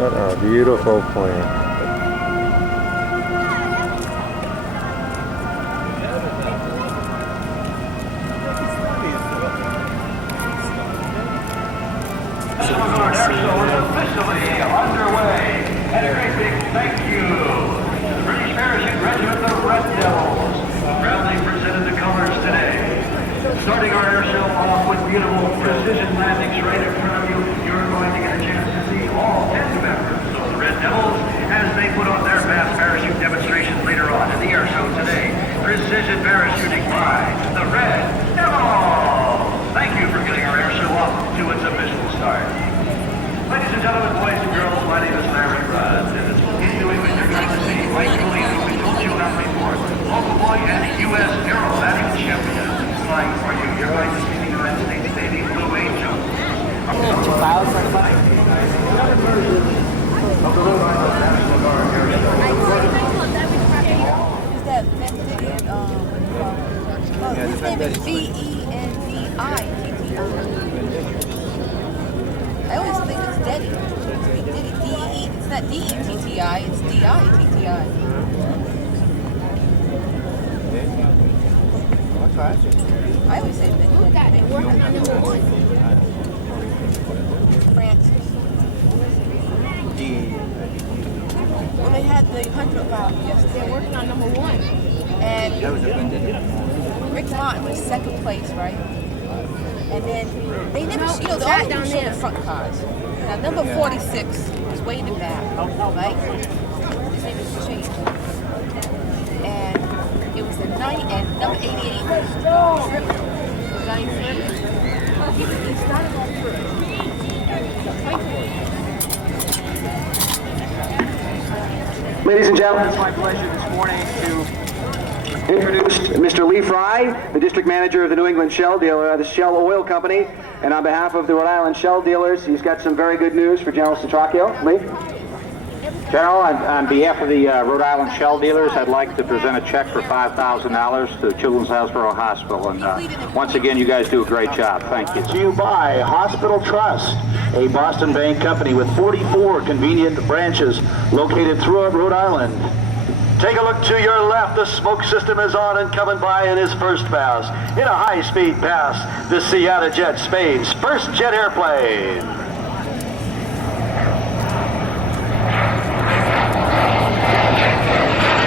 What a beautiful plane. Officially underway, and a great big thank you to the British Parachute Regiment, the Red Devils, proudly presented the colors today. Starting our air show off with beautiful precision landings right in front of you, you're going to get a chance to see all 10 members of the Red Devils as they put on their fast parachute demonstration later on in the air show today. Precision parachuting by the Red Devils. Thank you for getting our air show off to its official start. Ladies and gentlemen, boys and girls, my name is Larry Rudd, and it's continuing with your going to see Mike Williams, who we told you about before, local boy and U.S. aerobatic champion. Flying for you, you're going to see the United States Navy Blue Angel. Another version of the Rhode Island National Guard area. Is that his name is V-E-N-D-I-T-T-I. I always think it's Diddy. It's not D-E-T-T-I, it's D-I-T-T-I. I always say that. Look at that, they work on number one. Francis. Well, they had the 100 out yesterday. They're working on number one. And Rick Martin was second place, right? And then they never showed all down there the front cars. Now number 46 was way in the back, right? His name is Chase. And it was the night, and number 88 was Trip. The guy Trip. He started on Trip. Ladies and gentlemen, it's my pleasure this morning to introduce Mr. Lee Fry, the district manager of the New England Shell Dealer, the Shell Oil Company, and on behalf of the Rhode Island Shell Dealers, he's got some very good news for General Citracchio. Lee? General, on behalf of the Rhode Island Shell Dealers, I'd like to present a check for $5,000 to Children's Hospital Hospital. And once again, you guys do a great job. Thank you. To you by Hospital Trust, a Boston bank company with 44 convenient branches located throughout Rhode Island. Take a look to your left. The smoke system is on and coming by in his first pass. In a high-speed pass, the Jet, Spain's first jet airplane.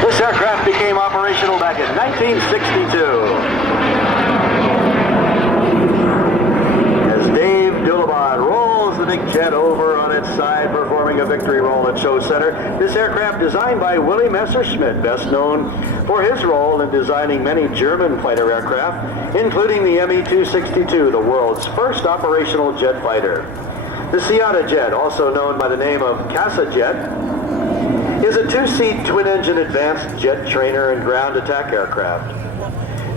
This aircraft became operational back in 1962. As Dave Dulabad rolls the big jet over on its side, performing a victory roll at Show Center. This aircraft designed by Willy Messerschmitt, best known for his role in designing many German fighter aircraft, including the Me-262, the world's first operational jet fighter. The Jet, also known by the name of Casa Jet, is a two-seat twin-engine advanced jet trainer and ground attack aircraft.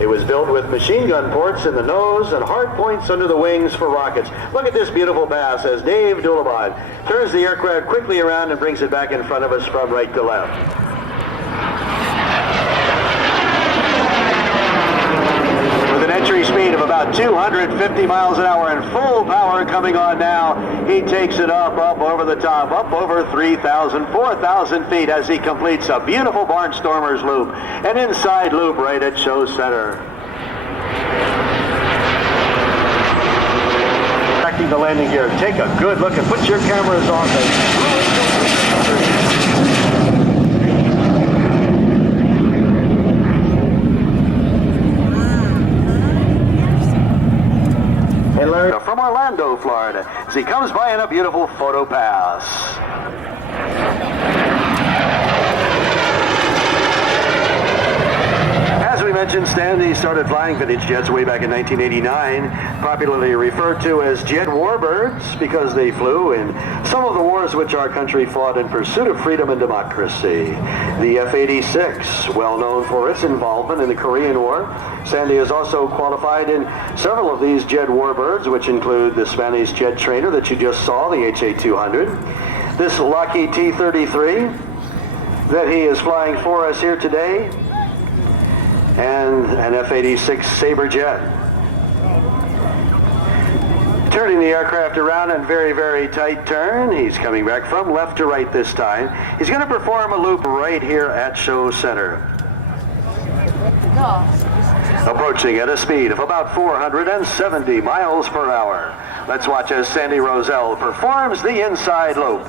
It was built with machine gun ports in the nose and hard points under the wings for rockets. Look at this beautiful pass as Dave Dulabad turns the aircraft quickly around and brings it back in front of us from right to left. With an entry speed of about 250 miles an hour and full power coming on now, he takes it up over the top, up over 3,000, 4,000 feet as he completes a beautiful Barnstormers loop, an inside loop right at Show Center. Checking the landing gear. Take a good look and put your cameras on the from Orlando, Florida, as he comes by in a beautiful photo pass. As we mentioned, Stanley started flying vintage jets way back in 1989, popularly referred to as jet warbirds because they flew in some of the wars which our country fought in pursuit of freedom and democracy. The F-86, well known for its involvement in the Korean War. Sandy is also qualified in several of these jet warbirds, which include the Spanish jet trainer that you just saw, the HA-200, this Lockheed T-33 that he is flying for us here today, and an F-86 Sabre jet. Turning the aircraft around in very, very tight turn. He's coming back from left to right this time. He's going to perform a loop right here at Show Center. Approaching at a speed of about 470 miles per hour. Let's watch as Sandy Roselle performs the inside loop.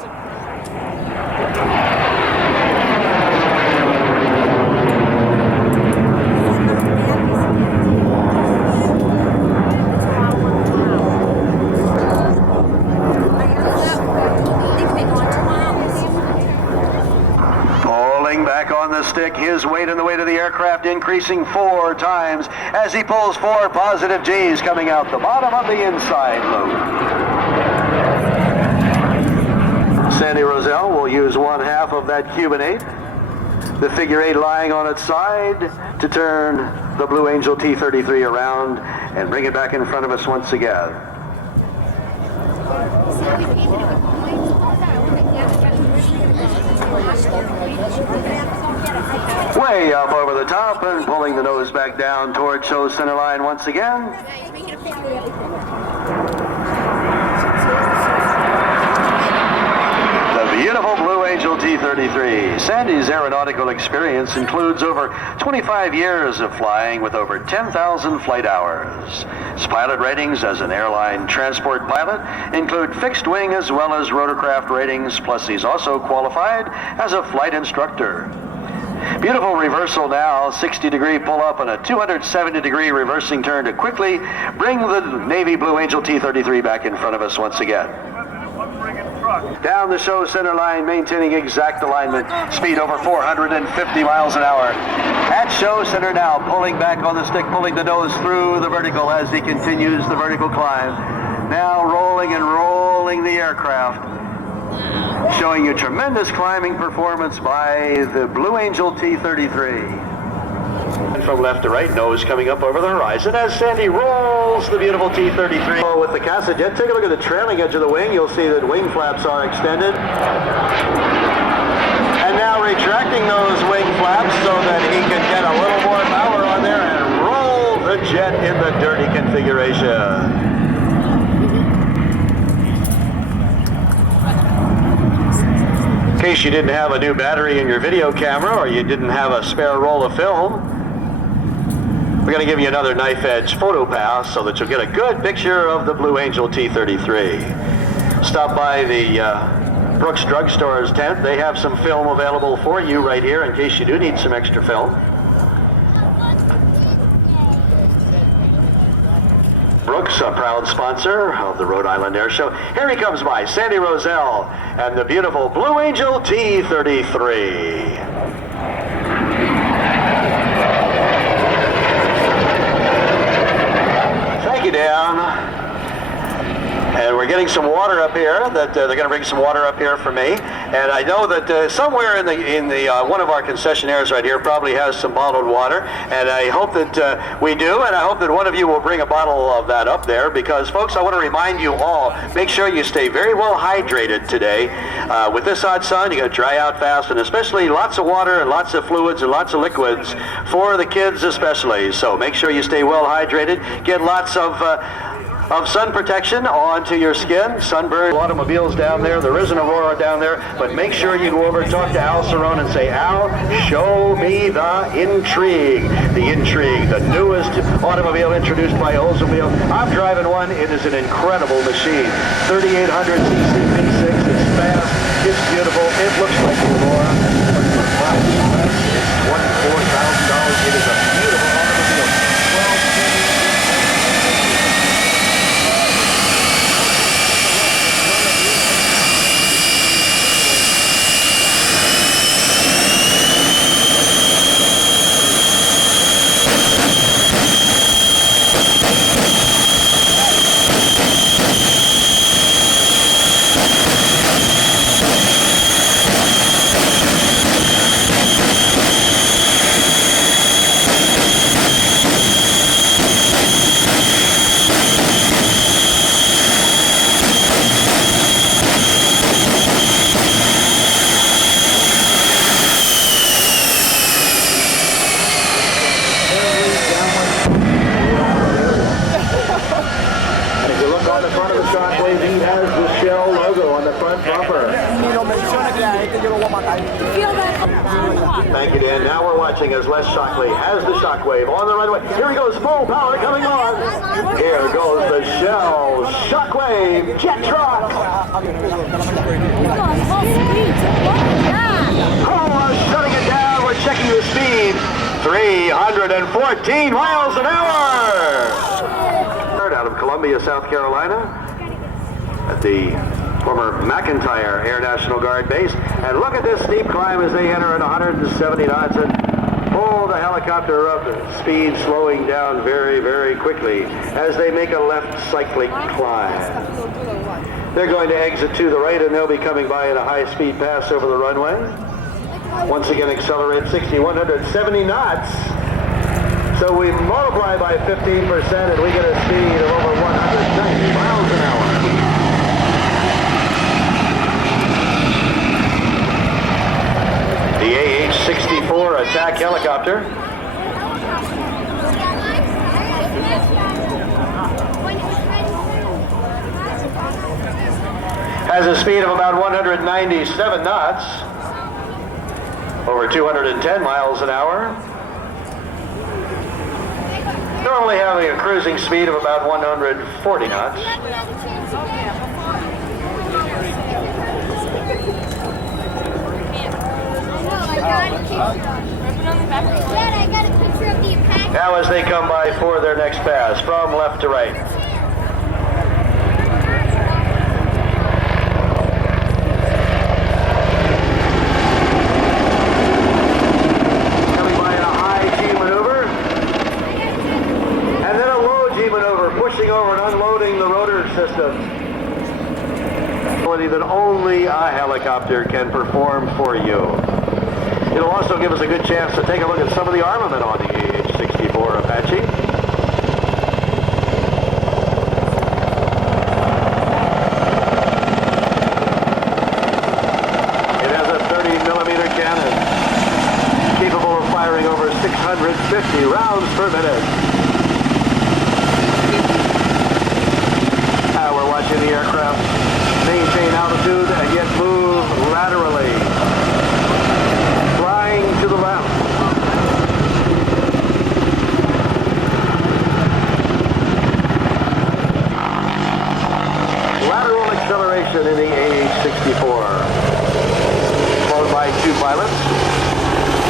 Back on the stick, his weight and the weight of the aircraft increasing 4 times as he pulls 4 positive G's coming out the bottom of the inside loop. Sandy Roselle will use 1/2 of that Cuban 8, the figure 8 lying on its side, to turn the Blue Angel T-33 around and bring it back in front of us once again. Way up over the top and pulling the nose back down towards Show Center line once again. The beautiful Blue Angel T-33. Sandy's aeronautical experience includes over 25 years of flying with over 10,000 flight hours. His pilot ratings as an airline transport pilot include fixed wing as well as rotorcraft ratings, plus he's also qualified as a flight instructor. Beautiful reversal now, 60-degree pull-up and a 270-degree reversing turn to quickly bring the Navy Blue Angel T-33 back in front of us once again. Down the Show Center line, maintaining exact alignment, speed over 450 miles an hour. At Show Center now, pulling back on the stick, pulling the nose through the vertical as he continues the vertical climb. Now rolling and rolling the aircraft, showing you tremendous climbing performance by the Blue Angel T-33. And from left to right, nose coming up over the horizon as Sandy rolls the beautiful T-33. With the Quonset, take a look at the trailing edge of the wing. You'll see that wing flaps are extended. And now retracting those wing flaps so that he can get a little more power on there and roll the jet in the dirty configuration. In case you didn't have a new battery in your video camera or you didn't have a spare roll of film, we're going to give you another knife edge photo pass so that you'll get a good picture of the Blue Angel T-33. Stop by the Brooks Drug Store's tent. They have some film available for you right here in case you do need some extra film. Brooks, a proud sponsor of the Rhode Island Air Show. Here he comes by, Sandy Roselle and the beautiful Blue Angel T-33. Thank you, Dan. And we're getting some water up here. They're going to bring some water up here for me. And I know that somewhere in the one of our concessionaires right here probably has some bottled water. And I hope that we do. And I hope that one of you will bring a bottle of that up there, because, folks, I want to remind you all, make sure you stay very well hydrated today. With this hot sun, you're going to dry out fast, and especially lots of water and lots of fluids and lots of liquids for the kids especially. So make sure you stay well hydrated. Get lots of sun protection onto your skin. Sunburn automobiles down there. There is an Aurora down there. But make sure you go over and talk to Al Cerrone and say, Al, show me the Intrigue. The Intrigue, the newest automobile introduced by Oldsmobile. I'm driving one. It is an incredible machine. 3,800cc V6. It's fast. It's beautiful. It looks like an Aurora. But for price less, it's $24,000. It is a beautiful automobile. 12 bumper. Thank you, Dan. Now we're watching as Les Shockley has the Shockwave on the runway. Here he goes, full power coming on. Here goes the Shell Shockwave jet truck. Oh, shutting it down. We're checking the speed. 314 miles an hour. Out of Columbia, South Carolina, at the former McIntyre Air National Guard base. And look at this steep climb as they enter at 170 knots and pull the helicopter up, speed slowing down very, very quickly as they make a left cyclic climb. They're going to exit to the right and they'll be coming by in a high-speed pass over the runway. Once again, accelerate 60, 170 knots. So we multiply by 15% and we get a speed of over 190 miles an hour. The AH-64 attack helicopter has a speed of about 197 knots, over 210 miles an hour. They're only having a cruising speed of about 140 knots. Now as they come by for their next pass, from left to right. Coming by in a high G maneuver. And then a low G maneuver, pushing over and unloading the rotor system. That only a helicopter can perform for you. It'll also give us a good chance to take a look at some of the armament on the AH-64 Apache. It has a 30mm cannon, capable of firing over 650 rounds per minute. We're watching the aircraft maintain altitude and yet move laterally. Flying to the left. Lateral acceleration in the AH-64. Followed by two pilots.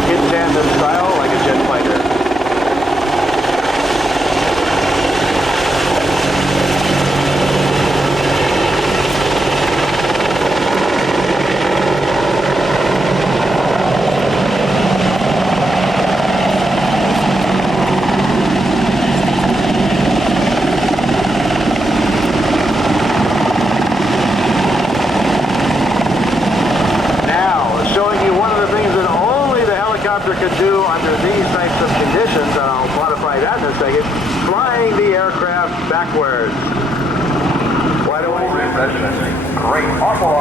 In tandem style like a jet fighter. Could do under these types of conditions, and I'll modify that in a second, flying the aircraft backwards. Why do I say that? Great. Awful.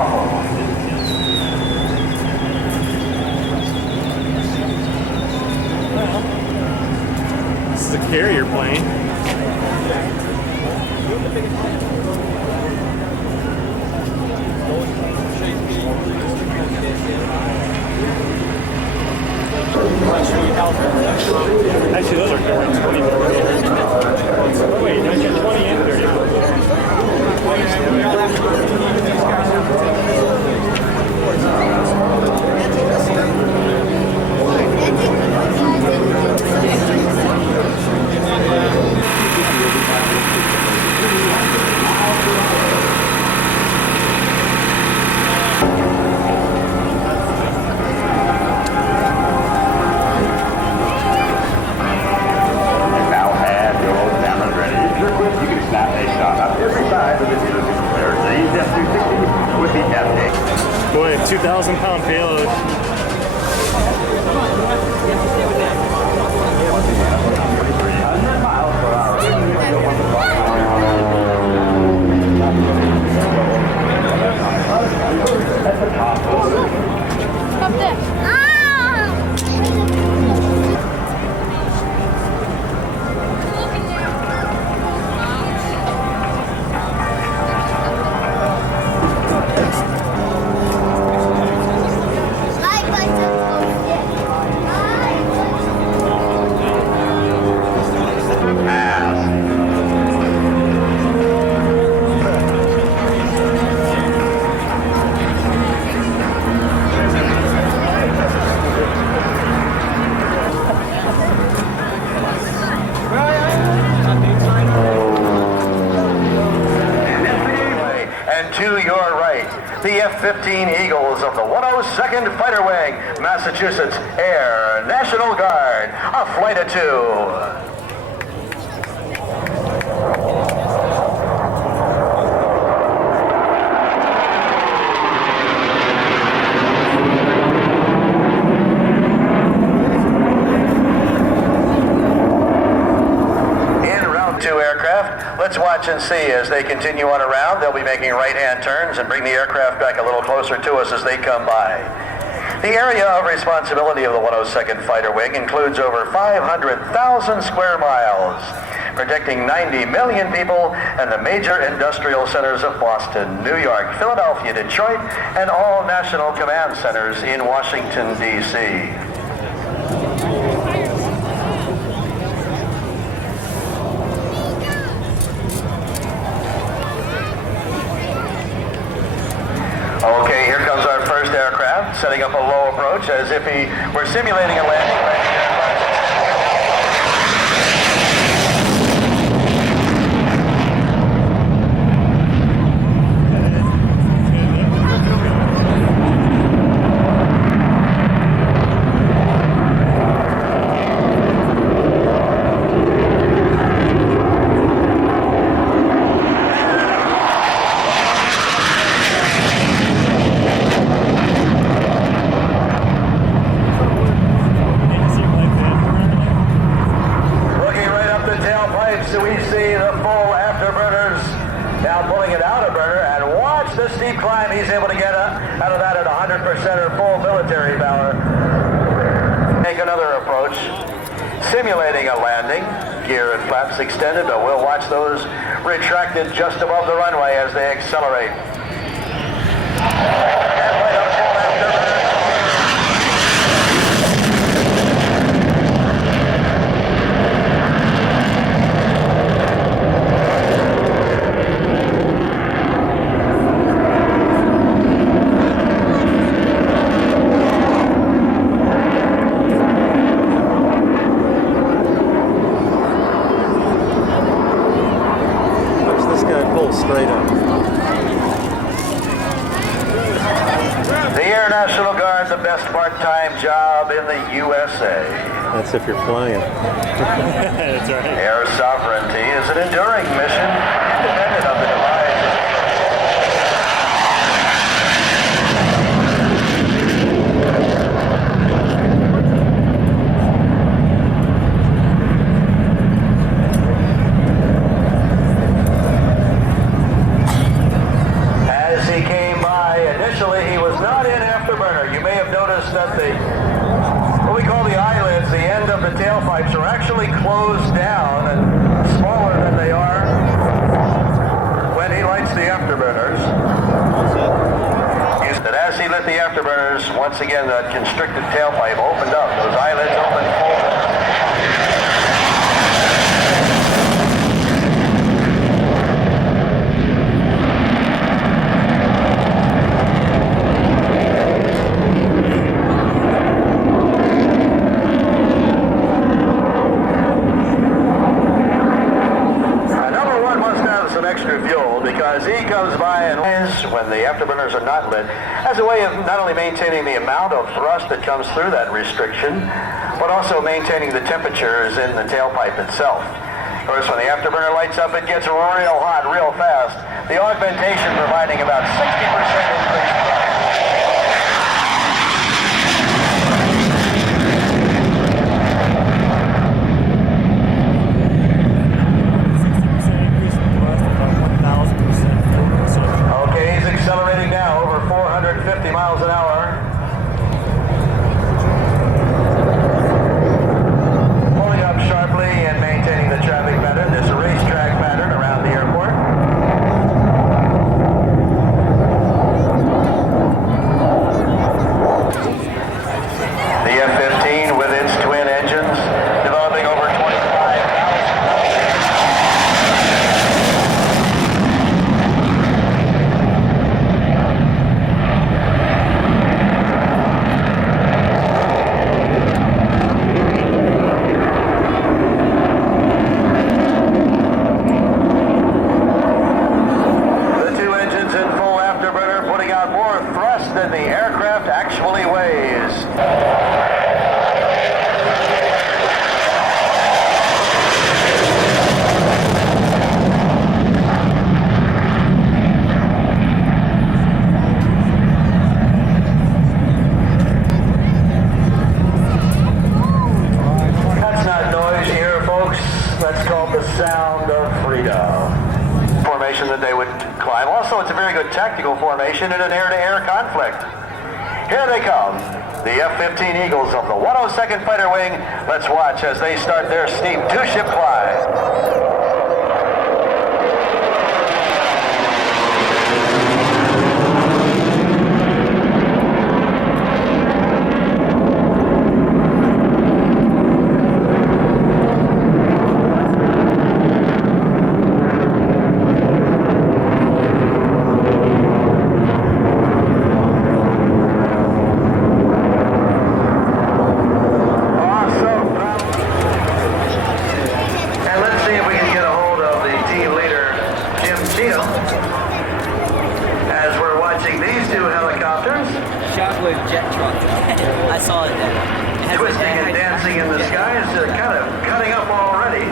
This is a carrier plane. Actually, those are going 20. Wait, 20 and 30. Boy, 2,000-pound payload. Up there. F-15 Eagles of the 102nd Fighter Wing, Massachusetts Air National Guard, a flight of 2. Let's watch and see as they continue on around. They'll be making right-hand turns and bring the aircraft back a little closer to us as they come by. The area of responsibility of the 102nd Fighter Wing includes over 500,000 square miles, protecting 90 million people and the major industrial centers of Boston, New York, Philadelphia, Detroit, and all national command centers in Washington, D.C. Okay, here comes our first aircraft, setting up a low approach as if he were simulating a landing. Simulating a landing, gear and flaps extended, but we'll watch those retracted just above the runway as they accelerate. Straight up. The Air National Guard, the best part-time job in the USA. That's if you're flying. That's right. Air sovereignty is an enduring mission, independent of the device. What we call the eyelids, the end of the tailpipes, are actually closed down and smaller than they are when he lights the afterburners. That as he lit the afterburners, once again that constricted tailpipe opened up. Those eyelids opened full. He comes by and when the afterburners are not lit, as a way of not only maintaining the amount of thrust that comes through that restriction, but also maintaining the temperatures in the tailpipe itself. Of course, when the afterburner lights up, it gets real hot, real fast. The augmentation providing about 60% increase. Accelerating now over 450 miles an hour. Pulling up sharply and maintaining the traffic pattern, this racetrack pattern around the airport. The F-15 with its twin engines developing over 25,000. thrust than the aircraft actually weighs. That's not noise here, folks. That's called the sound of freedom. Formation that they would climb. Also, it's a very good tactical formation in an air-to-air conflict. Here they come, the F-15 Eagles of the 102nd Fighter Wing. Let's watch as they start their steep two-ship climb. I saw it there. Twisting and dancing in the skies, kind of cutting up already.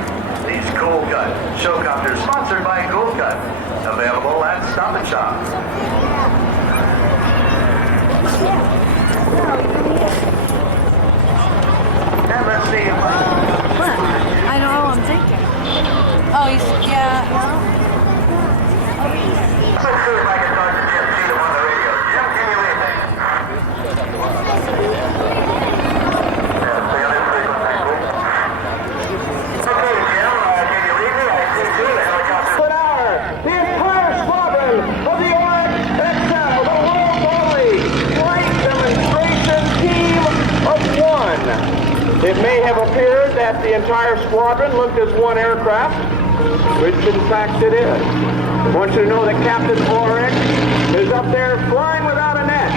These Cool Cut showcopters, sponsored by Cool Cut, available at Stop and Shop. And let's see. What? I don't know what I'm thinking. Oh, yeah. Let's see if I can talk to Jim Cheatham on the radio. Jim, can you hear me? The entire squadron of the Oryx XL, the world's only flight demonstration team of one. It may have appeared that the entire squadron looked as one aircraft, which in fact it is. I want you to know that Captain Oryx is up there flying without a net.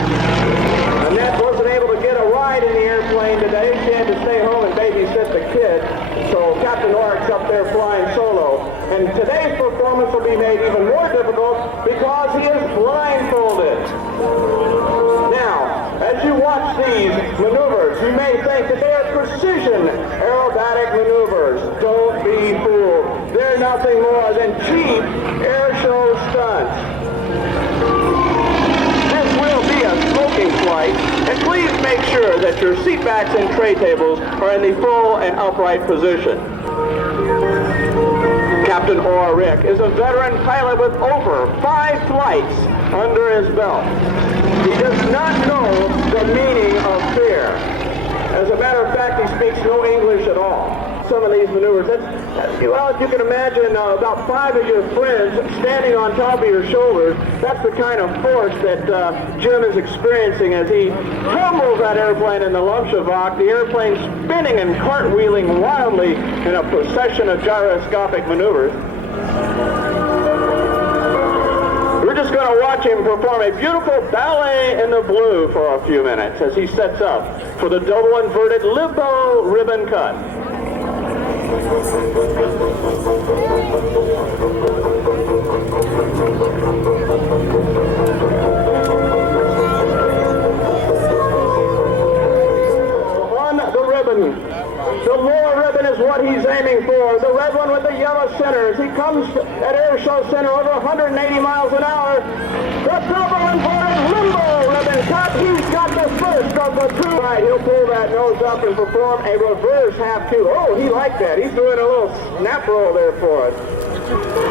Annette wasn't able to get a ride in the airplane today. She had to stay home and babysit the kid. So Captain Oryx up there flying solo. And today's performance will be made even more difficult because he is blindfolded. Now, as you watch these maneuvers, you may think that they are precision aerobatic maneuvers. Don't be fooled. They're nothing more than cheap air show stunts. This will be a smoking flight, and please make sure that your seat backs and tray tables are in the full and upright position. Captain Oryx is a veteran pilot with over 5 flights under his belt. He does not know the meaning of fear. As a matter of fact, he speaks no English at all. Some of these maneuvers, well, if you can imagine about 5 of your friends standing on top of your shoulders, that's the kind of force that Jim is experiencing as he tumbles that airplane in the Lumshavak, the airplane spinning and cartwheeling wildly in a procession of gyroscopic maneuvers. We're just going to watch him perform a beautiful ballet in the blue for a few minutes as he sets up for the double inverted limbo ribbon cut. On the ribbon. The lower ribbon is what he's aiming for. The red one with the yellow centers. He comes at air show center over 180 miles an hour. The double inverted limbo ribbon cut. He's got the first of the two. Right, he'll pull that nose up and perform a reverse half two. Oh, he liked that. He's doing a little snap roll there for us.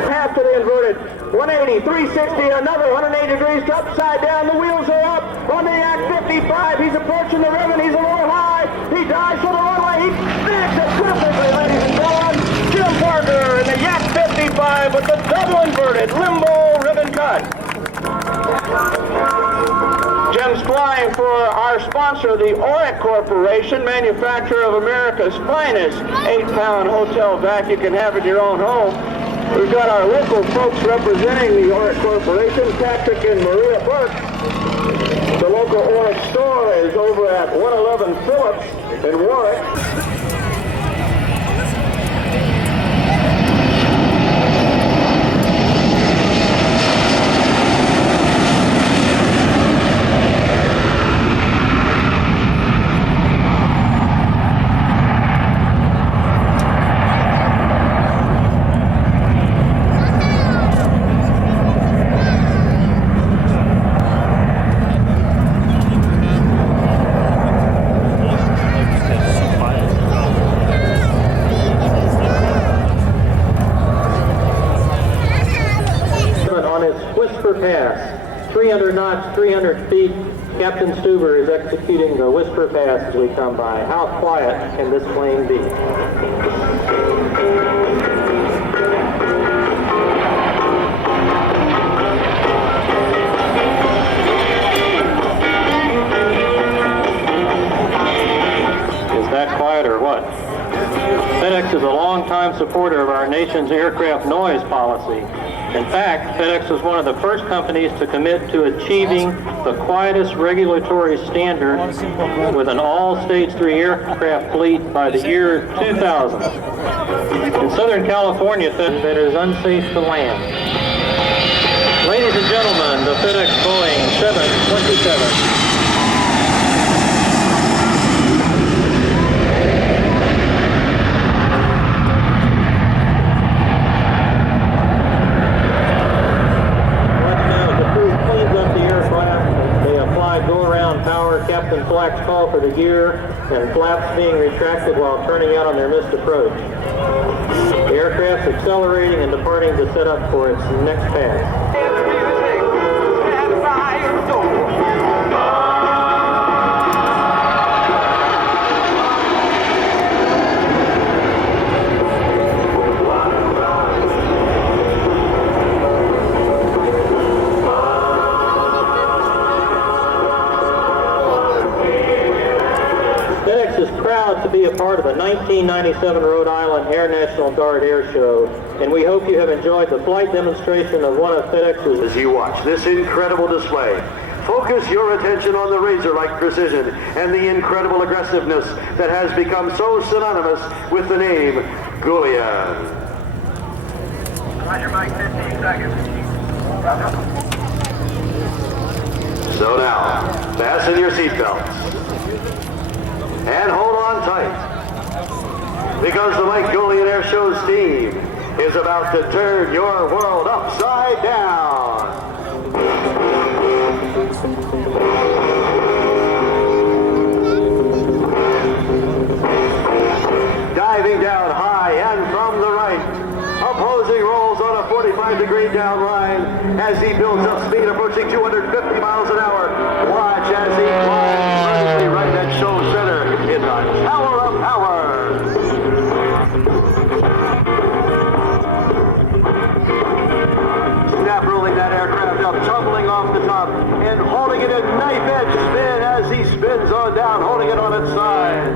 Half to the inverted. 180, 360, another 180 degrees upside down. The wheels are up on the Yak 55. He's approaching the ribbon. He's a little high. He dives for the runway. He bids it perfectly, ladies and gentlemen. Jim Parker in the Yak 55 with the double inverted limbo ribbon cut. Jim's flying for our sponsor, the Oryx Corporation, manufacturer of America's finest 8-pound hotel vac you can have in your own home. We've got our local folks representing the Oryx Corporation, Patrick and Maria Burke. The local Oryx store is over at 111 Phillips in Warwick. knots, 300 feet. Captain Stuber is executing the whisper pass as we come by. How quiet can this plane be? Is that quiet or what? FedEx is a longtime supporter of our nation's aircraft noise policy. In fact, FedEx was one of the first companies to commit to achieving the quietest regulatory standard with an all Stage 3 aircraft fleet by the year 2000. In Southern California, that it is unsafe to land. Ladies and gentlemen, the FedEx Boeing 727. Captain Flack's call for the gear and flaps being retracted while turning out on their missed approach. The aircraft's accelerating and departing to set up for its next pass. To be a part of the 1997 Rhode Island Air National Guard Air Show, and we hope you have enjoyed the flight demonstration of one of FedEx's. As you watch this incredible display, focus your attention on the razor-like precision and the incredible aggressiveness that has become so synonymous with the name Gullion. Roger, Mike, 15 seconds. So now, fasten your seatbelts. And hold on tight, because the Mike Gullion Air Show's theme is about to turn your world upside down. Diving down high and from the right, opposing rolls on a 45-degree down line as he builds up speed approaching 250 miles an hour. Watch as he flies vertically right at show center in the Tower of Power. Snap rolling that aircraft up, tumbling off the top and holding it at knife-edge spin as he spins on down, holding it on its side.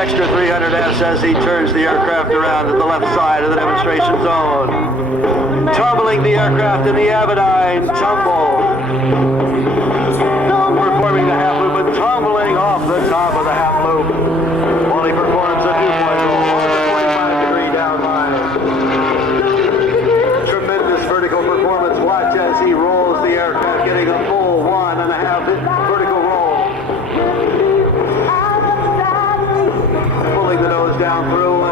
Extra 300S as he turns the aircraft around to the left side of the demonstration zone. Tumbling the aircraft in the Abaddon tumble. Performing the half loop and tumbling off the top of the half loop while he performs a 2-point roll on the 45-degree down line. Tremendous vertical performance. Watch as he rolls the aircraft, getting a full 1.5 vertical roll. Pulling the nose down through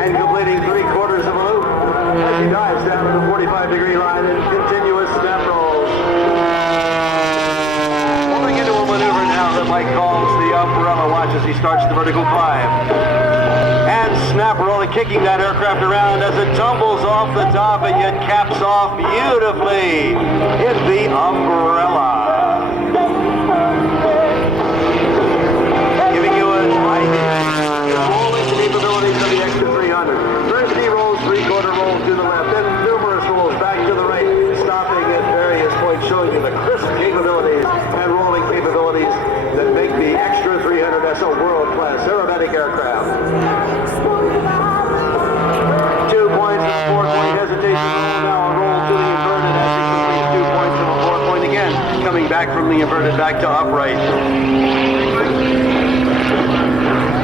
and completing 3/4 of a loop as he dives down to the 45-degree line in continuous snap rolls. Pulling into a maneuver now that Mike calls the umbrella. Watch as he starts the vertical climb. And snap rolling, kicking that aircraft around as it tumbles off the top and yet caps off beautifully in the umbrella. Capabilities of the extra 300. 30 rolls, 3/4 rolls to the left, and numerous rolls back to the right, stopping at various points, showing you the crisp capabilities and rolling capabilities that make the extra 300S a world-class aerobatic aircraft. 2 points and 4-point hesitation roll. Now a roll to the inverted as he completes 2 points and a 4-point again, coming back from the inverted back to upright.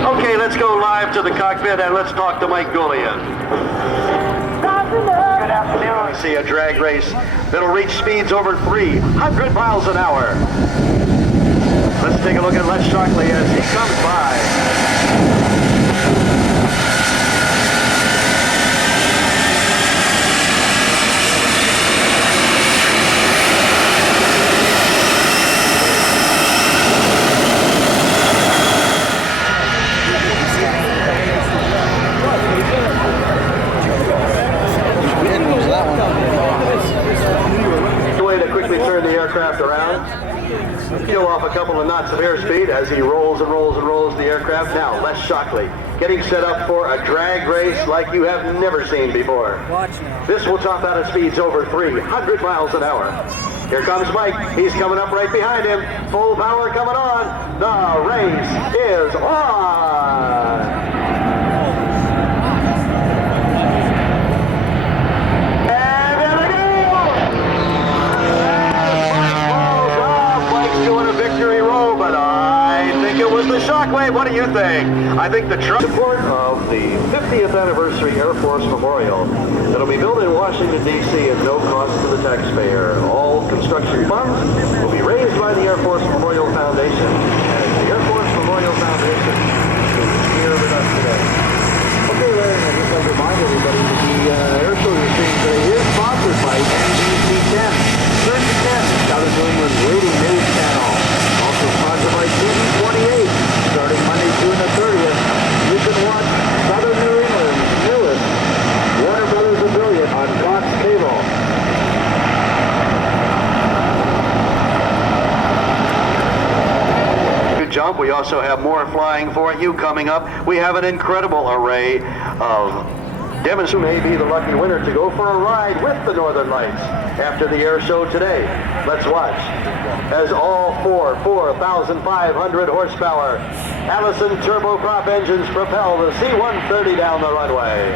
Okay, let's go live to the cockpit and let's talk to Mike Gullion. Good afternoon. We see a drag race that'll reach speeds over 300 miles an hour. Let's take a look at Les Shockley as he comes by. couple of knots of airspeed as he rolls and rolls and rolls the aircraft. Now, Les Shockley getting set up for a drag race like you have never seen before. Watch now. This will top out at speeds over 300 miles an hour. Here comes Mike. He's coming up right behind him. Full power coming on. The race is on. And there they go. Mike falls off. Mike's doing a victory roll, but I think it was the shockwave. What do you think? I think the support of the 50th anniversary Air Force Memorial that'll be built in Washington, D.C. at no cost to the taxpayer. All construction funds will be raised by the Air Force Memorial Foundation. And the Air Force Memorial Foundation is here with us today. Okay, Larry, I'd just like to remind everybody that the air show you're seeing today is sponsored by NBC 10. Search 10, Southern New England's leading news channel. Also sponsored by TV 28. Starting Monday, June the 30th, you can watch Southern New England's newest Warner Brothers affiliate on Cox Cable. Good jump. We also have more flying for you coming up. We have an incredible array of demonstrators who may be the lucky winner to go for a ride with the Northern Lights after the air show today. Let's watch as all four 4,500 horsepower Allison turboprop engines propel the C-130 down the runway.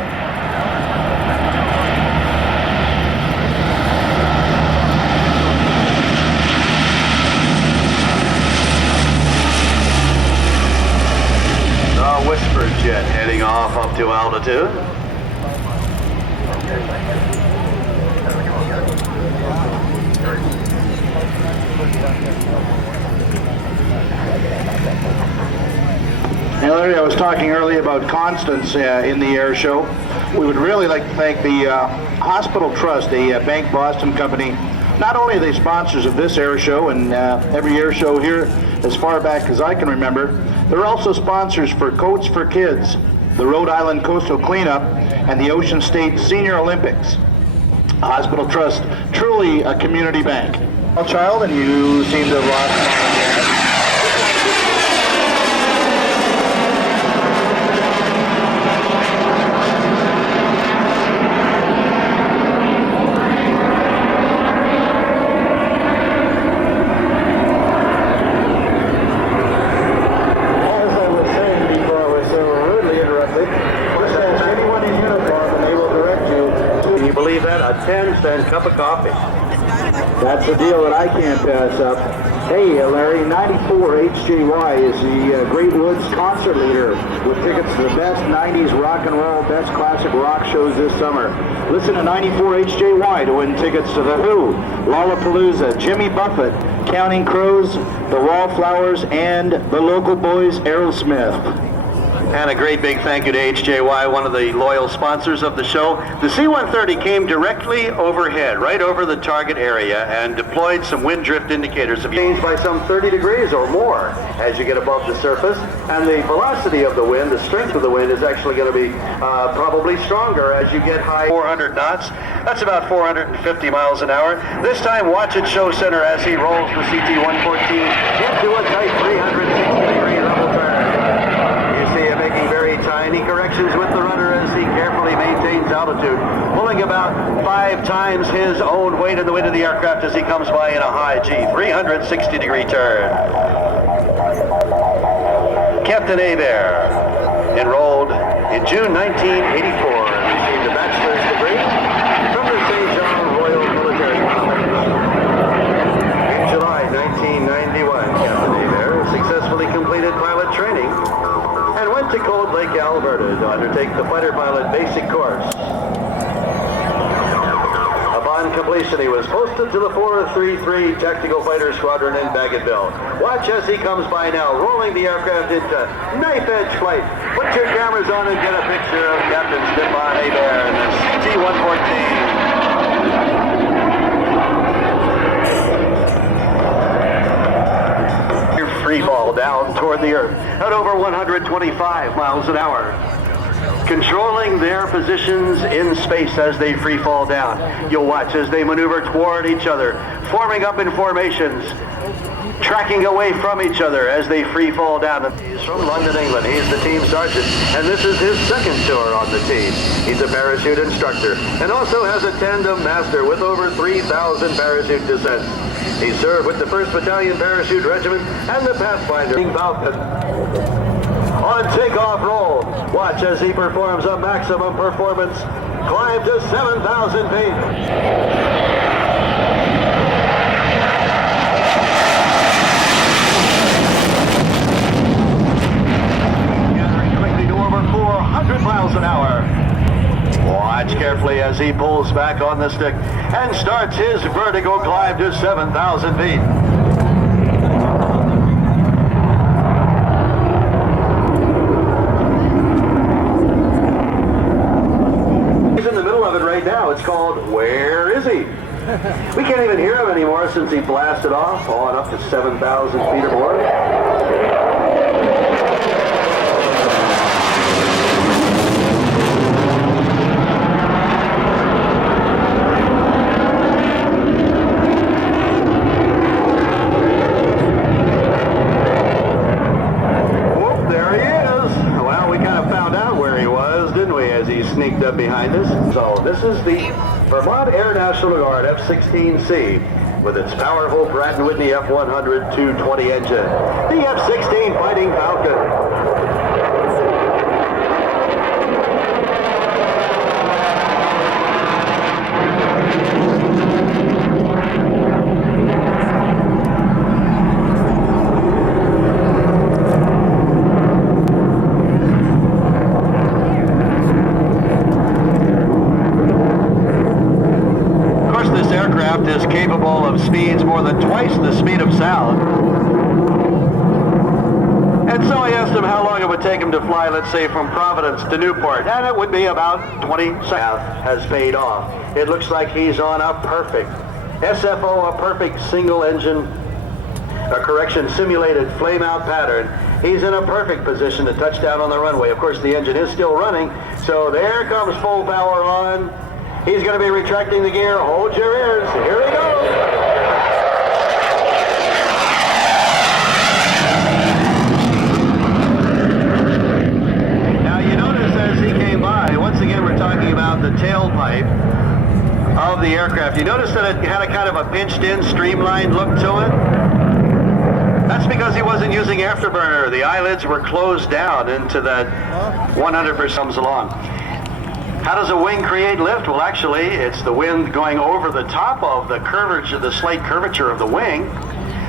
The Whisper jet heading off up to altitude. Hey Larry, I was talking earlier about Constance in the air show. We would really like to thank the Hospital Trust, a Bank Boston company. Not only are they sponsors of this air show and every air show here as far back as I can remember, they're also sponsors for Coats for Kids, the Rhode Island Coastal Cleanup, and the Ocean State Senior Olympics. Hospital Trust, truly a community bank. Well, child, and you seem to have lost mom and dad. As I was saying before I was so rudely interrupted, just ask anyone in uniform and they will direct you to... Can you believe that? A 10-cent cup of coffee. That's a deal that I can't pass up. Hey, Larry, 94 HJY is the Great Woods concert leader with tickets to the best 90s rock and roll, best classic rock shows this summer. Listen to 94 HJY to win tickets to The Who, Lollapalooza, Jimmy Buffett, Counting Crows, The Wallflowers, and the local boys Aerosmith. And a great big thank you to HJY, one of the loyal sponsors of the show. The C-130 came directly overhead, right over the target area, and deployed some wind drift indicators. Changed by some 30 degrees or more as you get above the surface. And the velocity of the wind, the strength of the wind, is actually going to be probably stronger as you get high. 400 knots. That's about 450 miles an hour. This time, watch at Show Center as he rolls the CT-114 into a tight 360-degree level turn. Making very tiny corrections with the rudder as he carefully maintains altitude, pulling about 5 times his own weight in the wind of the aircraft as he comes by in a high G, 360-degree turn. Captain Hebert, enrolled in June 1984, received a bachelor's degree from the St. John Royal Military College. In July 1991, Captain Hebert successfully completed pilot training and went to Cold Lake, Alberta to undertake the fighter pilot basic course. Upon completion, he was posted to the 433 Tactical Fighter Squadron in Bagotville. Watch as he comes by now, rolling the aircraft into knife-edge flight. Put your cameras on and get a picture of Captain Stefan Hebert in the CT-114. Free fall down toward the earth at over 125 miles an hour. Controlling their positions in space as they free fall down. You'll watch as they maneuver toward each other, forming up in formations. tracking away from each other as they free fall down. He's from London, England. He's the team sergeant, and this is his second tour on the team. He's a parachute instructor and also has a tandem master with over 3,000 parachute descents. He served with the 1st Battalion Parachute Regiment and the Pathfinder Falcon. On takeoff roll, watch as he performs a maximum performance climb to 7,000 feet. Quickly to over 400 miles an hour. Watch carefully as he pulls back on the stick and starts his vertical climb to 7,000 feet. He's in the middle of it right now. It's called Where Is He? We can't even hear him anymore since he blasted off on up to 7,000 feet or more. Sneaked up behind us. So this is the Vermont Air National Guard F-16C with its powerful Pratt & Whitney F-100 220 engine. The F-16 Fighting Falcon. Is capable of speeds more than twice the speed of sound. And so I asked him how long it would take him to fly, let's say, from Providence to Newport, and it would be about 20 seconds. Has paid off. It looks like he's on a perfect SFO, a perfect single engine, simulated flame out pattern. He's in a perfect position to touch down on the runway. Of course, the engine is still running, so there comes full power on. He's going to be retracting the gear. Hold your ears. Here he goes. Now you notice as he came by, once again we're talking about the tailpipe of the aircraft. You notice that it had a kind of a pinched in, streamlined look to it? That's because he wasn't using afterburner. The eyelids were closed down into that 100% comes along. How does a wing create lift? Well, actually, it's the wind going over the top of the curvature, the slight curvature of the wing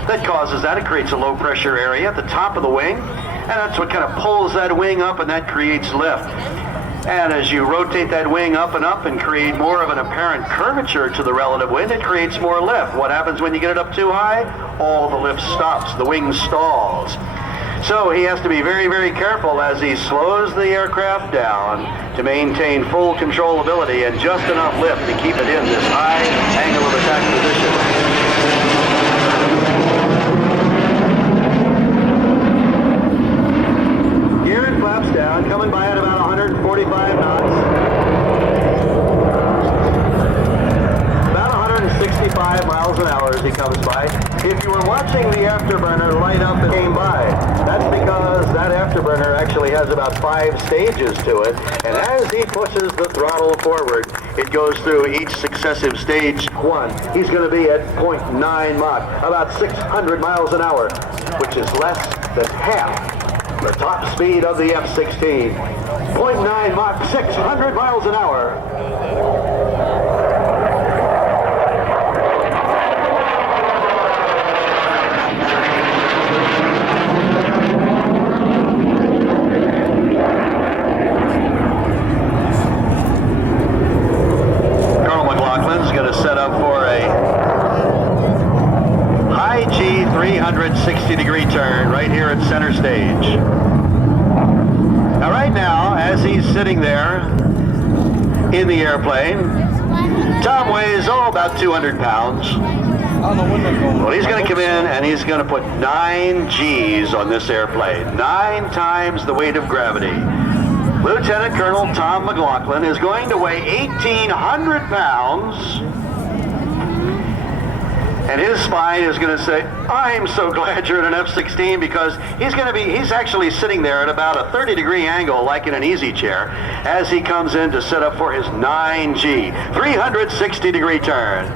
that causes that. It creates a low pressure area at the top of the wing, and that's what kind of pulls that wing up, and that creates lift. And as you rotate that wing up and create more of an apparent curvature to the relative wind, it creates more lift. What happens when you get it up too high? All the lift stops. The wing stalls. So he has to be very, very careful as he slows the aircraft down to maintain full controllability and just enough lift to keep it in this high angle of attack position. Gear and flaps down, coming by at about 145 knots. About 165 miles an hour as he comes by. If you were watching the afterburner light up and came by, that's because that afterburner actually has about 5 stages to it, and as he pushes the throttle forward, it goes through each successive stage. He's going to be at 0.9 Mach, about 600 miles an hour, which is less than half the top speed of the F-16. 0.9 Mach, 600 miles an hour. Set up for a high G 360-degree turn right here at center stage. Now right now, as he's sitting there in the airplane, Tom weighs about 200 pounds. Well, he's going to come in and he's going to put 9 G's on this airplane, 9 times the weight of gravity. Lieutenant Colonel Tom McLaughlin is going to weigh 1,800 pounds. And his spine is going to say, I'm so glad you're in an F-16, because he's actually sitting there at about a 30-degree angle, like in an easy chair, as he comes in to set up for his 9G, 360-degree turn.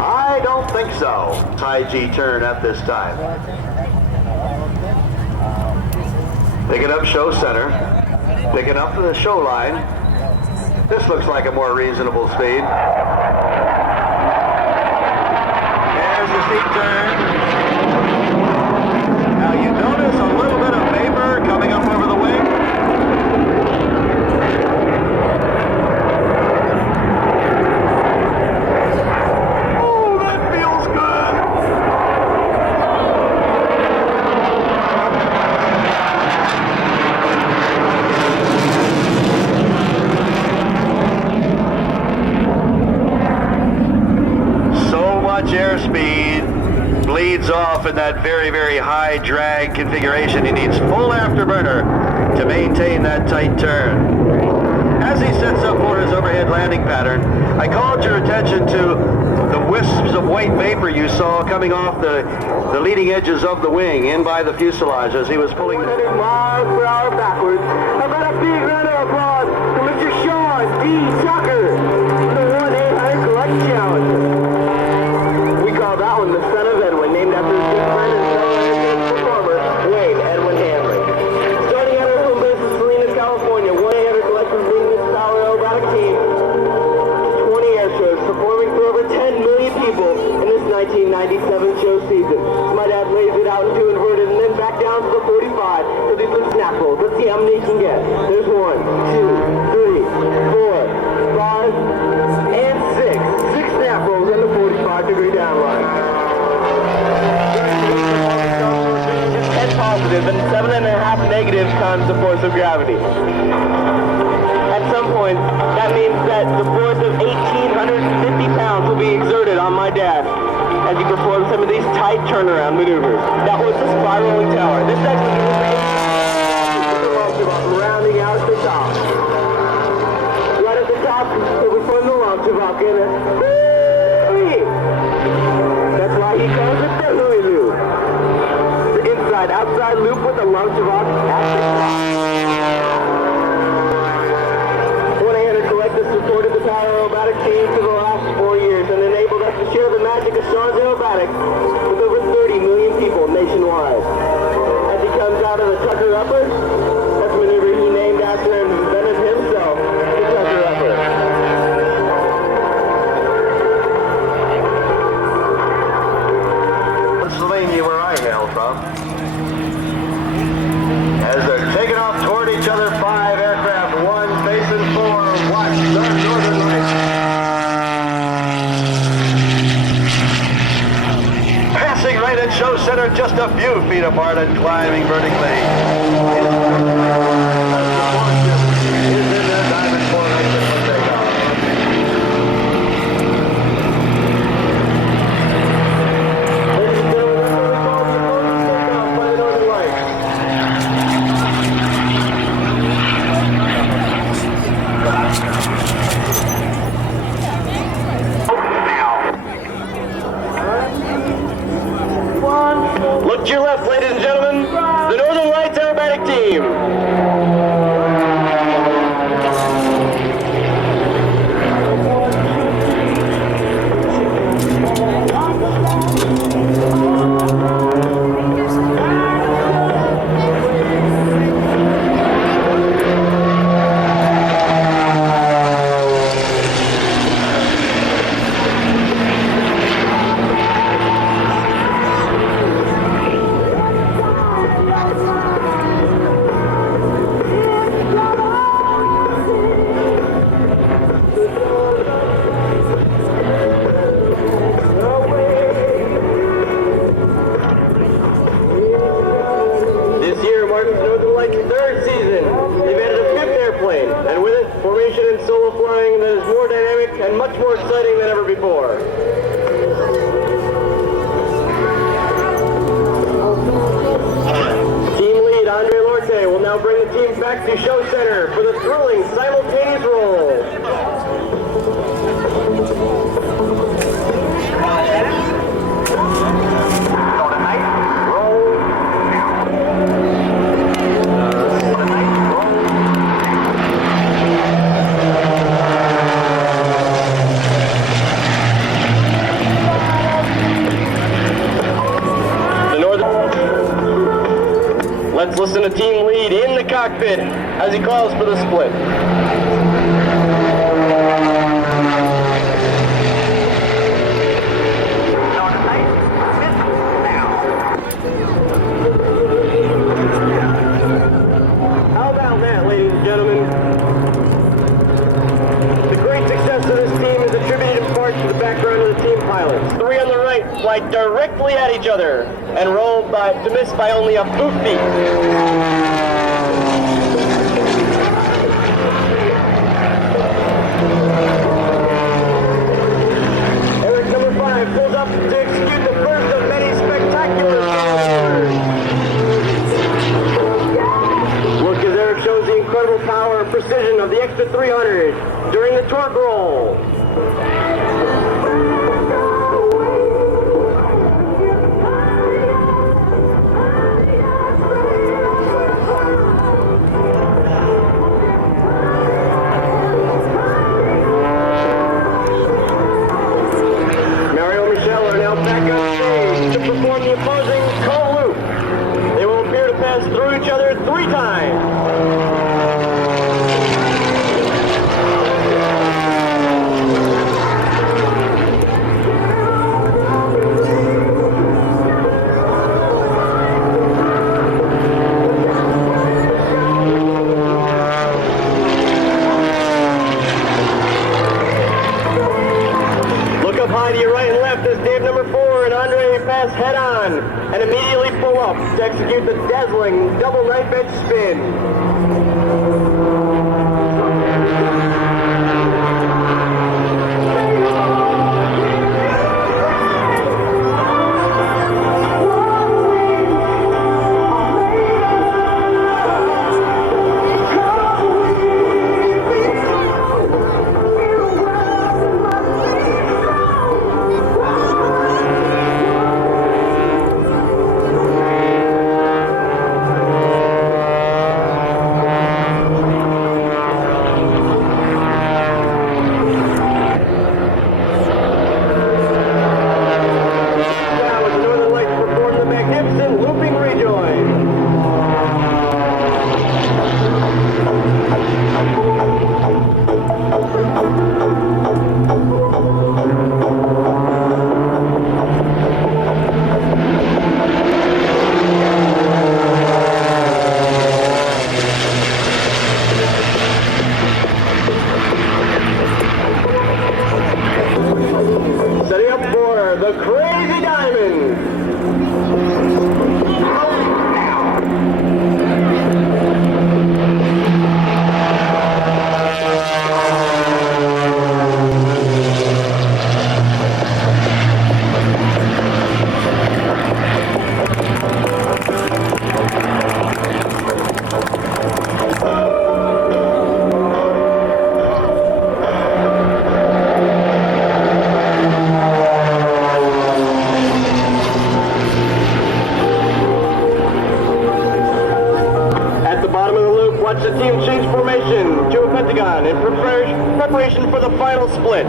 I don't think so. High G turn at this time. Picking up show center, picking up the show line. This looks like a more reasonable speed. There's the steep turn. Now you notice a little bit of vapor coming up over the wing. Oh, that feels good. Airspeed bleeds off in that very, very high drag configuration. He needs full afterburner to maintain that tight turn. As he sets up for his overhead landing pattern, I called your attention to the wisps of white vapor you saw coming off the leading edges of the wing in by the fuselage as he was pulling 100 miles per hour backwards. How about a big round of applause to Mr. Sean D. Tucker for the 1-800-COLLECT Challenge. That one, the son of Edwin, named after his good friend and fellow air performer, Wayne Edwin Hanley. Starting out our home base in Salinas, California, 1-800-COLLECT was being this power aerobatic team. 20 air shows, performing for over 10 million people in this 1997 show season. So my dad lays it out into inverted and then back down to the 45 to do some snap rolls. Let's see how many he can get. There's 1, 2, 3, 4, 5, and 6. 6 snap rolls on the 45-degree down line. Positive and 7.5 negative times the force of gravity. At some point, that means that the force of 1,850 pounds will be exerted on my dad as he performs some of these tight turnaround maneuvers. That was the spiraling tower. This section is rounding out at the top. Right at the top, so we form the launch of That's why he calls it the Louie-Loo. Outside loop with a Longevok at the top. 1-800-COLLECT has supported the power aerobatic team for the last 4 years and enabled us to share the magic of Sean's aerobatics with over 30 million people nationwide. As he comes out of the Tucker Upper, that's a maneuver he named after and invented himself, the Tucker Upper. Pennsylvania, where I hail from. As they're taking off toward each other, 5 aircraft, 1 facing 4. Watch the northern lights. Passing right at show center, just a few feet apart and climbing vertically. Is in their diamond formation for takeoff. Ladies and gentlemen, that's what we call the approach takeoff by the northern lights. Look to your left, ladies and gentlemen. The Northern Lights aerobatic team. And much more exciting than ever before. team back to show center for the thrilling simultaneous roll. Let's listen to team lead in the cockpit as he calls for the split. How about that, ladies and gentlemen? The great success of this team is attributed in part to the background of the team pilots. Three on the right fly directly at each other and roll to miss by only a boot beat. Eric number 5 pulls up to execute the first of many spectacular maneuvers. Look as Eric shows the incredible power and precision of the extra 300 during the torque roll. To perform the opposing co-loop. They will appear to pass through each other 3 times. Look up high to your right and left as Dave number 4 and Andre pass head on and immediately pull up to execute the dazzling double right bench spin. Setting up for the Crazy Diamond. Watch the team change formation to a pentagon in preparation for the final split.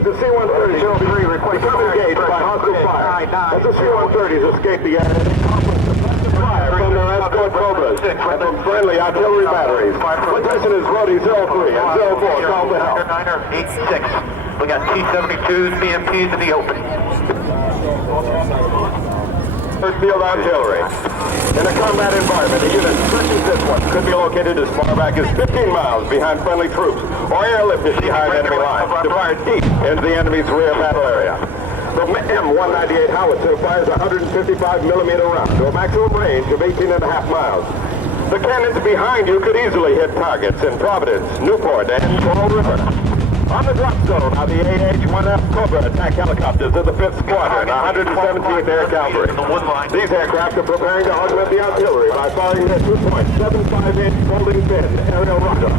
The C-130 shall be requested engaged by hostile fire. As the C-130s escape the Fire from their escort Cobras and from friendly artillery batteries. Position is Brody 03 and 04. Call the help. 86. We got T-72s, BMPs in the opening. First field artillery. In a combat environment, a unit such as this one could be located as far back as 15 miles behind friendly troops or airlifted behind enemy lines to fire deep into the enemy's rear battle area. The M198 howitzer fires a 155mm round to a maximum range of 18.5 miles. The cannons behind you could easily hit targets in Providence, Newport, and Coral River. On the drop zone are the AH-1F Cobra attack helicopters of the 5th Squadron, 117th Air Cavalry. These aircraft are preparing to augment the artillery by firing their 2.75-inch folding fin aerial rocket.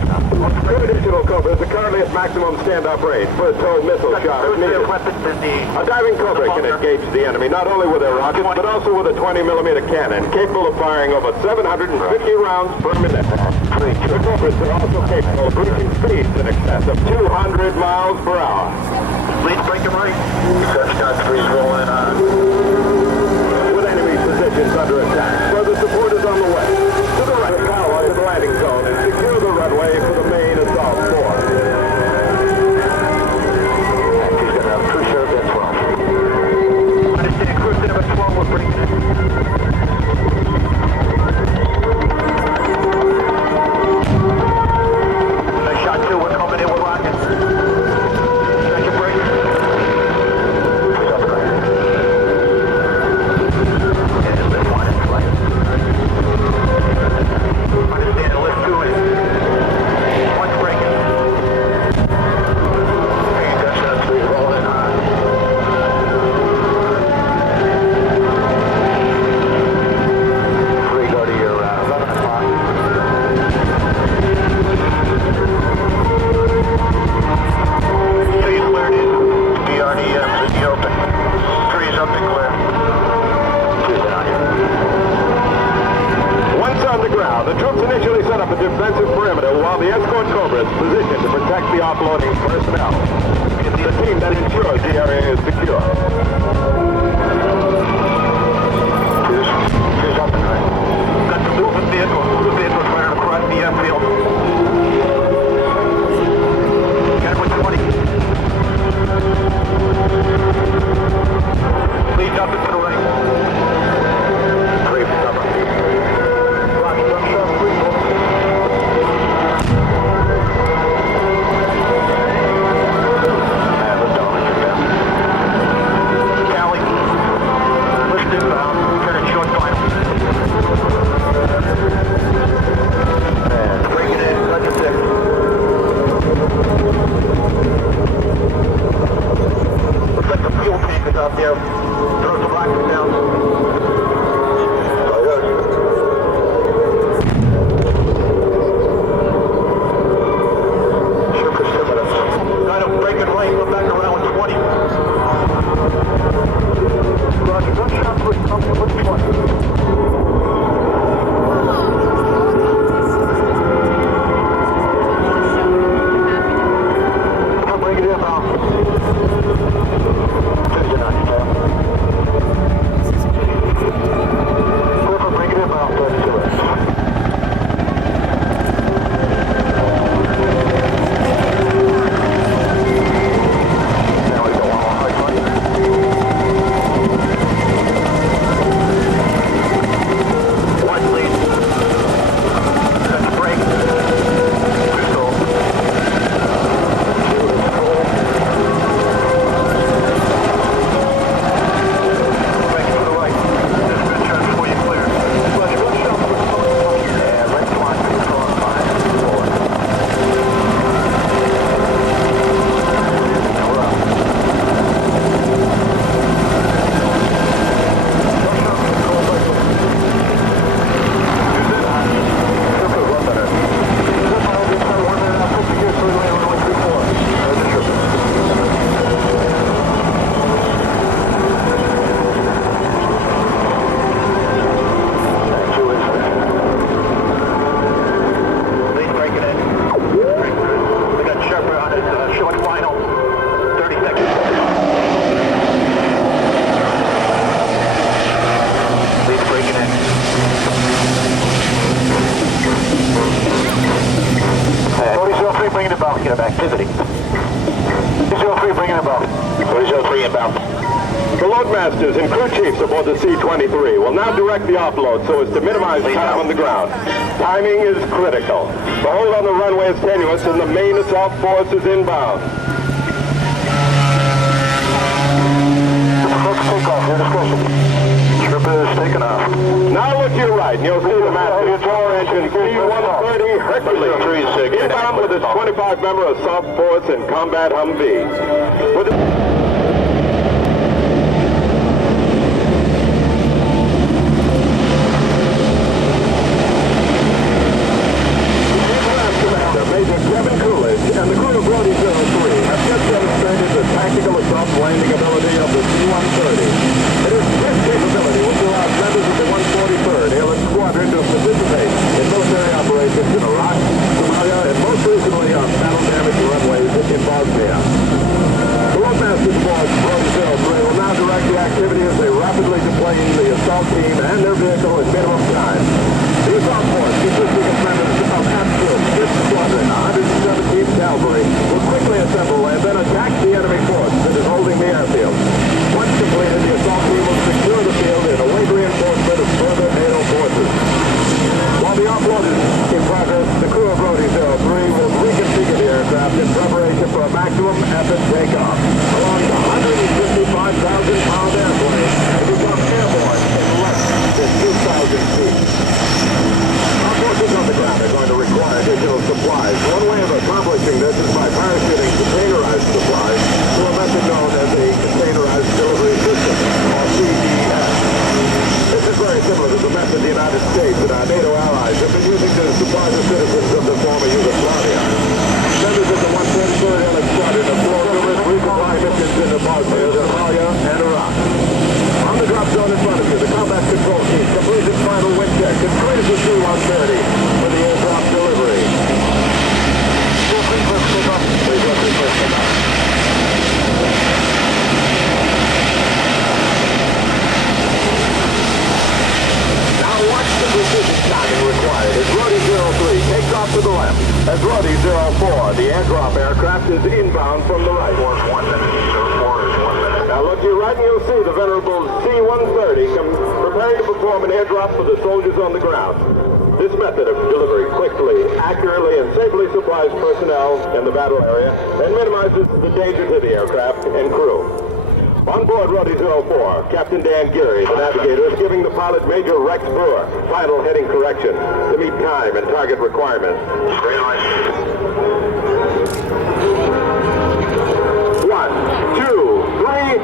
Two additional Cobras are currently at maximum stand-up range for a tow missile shot if needed. A diving Cobra can engage the enemy not only with their rockets, but also with a 20mm cannon capable of firing over 750 rounds per minute. The Cobras are also capable of reaching speeds in excess of 200 miles per hour. Please break it right. Scott 3's rolling on. With enemy positions under attack, further support is on the way. To the right, power to the landing zone and secure the runway for the main assault force. He's going to have two shows at 12. Understand, cruise number 12, we're bringing it. Shot 2, we're coming in with rockets. Second break. Understand, let's do it. One break. That's 3 rolling on. Three go to your 11 o'clock. Trees cleared in. DRDM's in the open. Trees up and clear. Once on the ground, the troops initially set up a defensive perimeter while the escort Cobra is positioned to protect the offloading personnel. It's the team that ensures the area is secure. Trees up and clear. Got the moving vehicle. The vehicle firing across the airfield. Got it with 20. Please up and to the right. 3 cover. Cali. List inbound. Turn short final. Bring it in, second 6. Looks like the fuel tank is out there. Throw some rockets down. Sure precipitous. Got him breaking lane, go back around with 20. Roger, one shot for coming with 20. Come on, bring it in now. Bring it in now, 32. Now we go on hard 20. 23 will now direct the offload so as to minimize time on the ground. Timing is critical. The hold on the runway is tenuous and the main assault force is inbound. Takeoff, your discretion. Ship is taken off. Now look to your right and you'll see the massive four engine C-130 Hercules inbound with its 25-member assault force and combat Humvee. With and the crew of Brody 03 have just demonstrated the tactical assault landing ability of the C-130. It is this capability which allows members of the 143rd Airlift Squadron to participate in military operations in Iraq, Somalia, and most recently on battle-damaged runways in Bosnia. The Roadmaster's Force Brody 03 will now direct the activity as they rapidly deplane the assault team and their vehicle in minimum time. The assault force, consisting of members of Absolute 5th Squadron, 117th Cavalry, will quickly assemble and then attack the enemy force that is holding the airfield. Once completed, the assault team will secure the field and await reinforcement of further NATO forces. While the offload is in progress, the crew of Brody 03 will reconfigure the aircraft in preparation for a maximum effort takeoff. Along the 155,000-pound airplane, it becomes airborne in less than 2,000 feet. Our forces on the ground are going to require additional supplies. One way of accomplishing this is by parachuting containerized supplies to a method known as a Containerized Delivery System, or CDS. This is very similar to the method the United States and our NATO allies have been using to supply the citizens of the former Yugoslavia. Members of the 143rd Airlift Squadron have flown numerous resupply missions into Bosnia, Somalia, and Iraq. On the drop zone in front of you, the combat control team completes its final wind check and clears the C-130 for the airdrop delivery. Please let me first come out. Now watch the precision timing required as Brody 03 takes off to the left. As Brody 04, the airdrop aircraft is inbound from the right. 1 minute. 04 is 1 minute. Now look to your right and you'll see the venerable C-130 preparing to perform an airdrop for the soldiers on the ground. This method of delivery quickly, accurately, and safely supplies personnel in the battle area and minimizes the danger to the aircraft and crew. On board Brody 04, Captain Dan Geary, the navigator, is giving the pilot Major Rex Brewer final heading correction to meet time and target requirements. 1, 2, 3,